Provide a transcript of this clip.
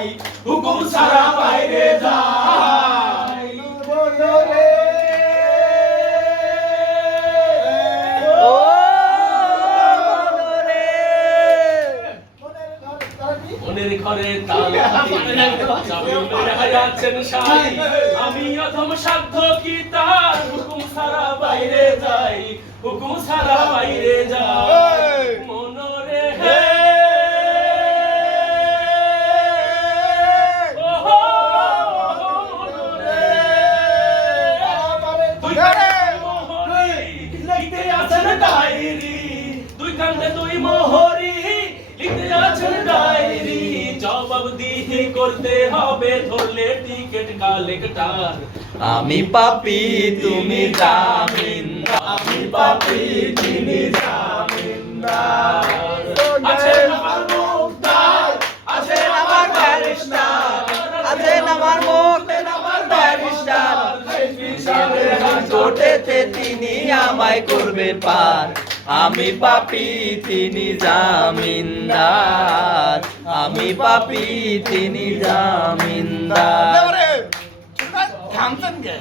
যাই, হুকুম ছাড়া বাইরে যাই। মনের ঘরে তালা চাবি মেরে হারাচ্ছেন সাই, আমি অধম সাধ্য কি তার, হুকুম ছাড়া বাইরে যাই, হুকুম ছাড়া বাইরে যাই। মনরে হে মনরে তুই লিখতে আছেন ডায়েরি, তুই কান্দে তুই মোহরি, লিখতে আছেন ডায়েরি, জবাব দিহি করতে হবে, ধরলে টিকেট কালেক্টর। আমি পাপী তুমি জামিনদার, আমি পাপী তিনি জামিনদার। আছেন আমার মুখতার, আছেন আমার ব্যারিস্টার, আছেন আমার মুখের আমার ব্যারিস্টার, কোর্টেতে তিনি আমায় করবেন পার। আমি পাপী তিনি জামিনদার, আমি পাপী তিনি জামিনদার। থামছেন কে?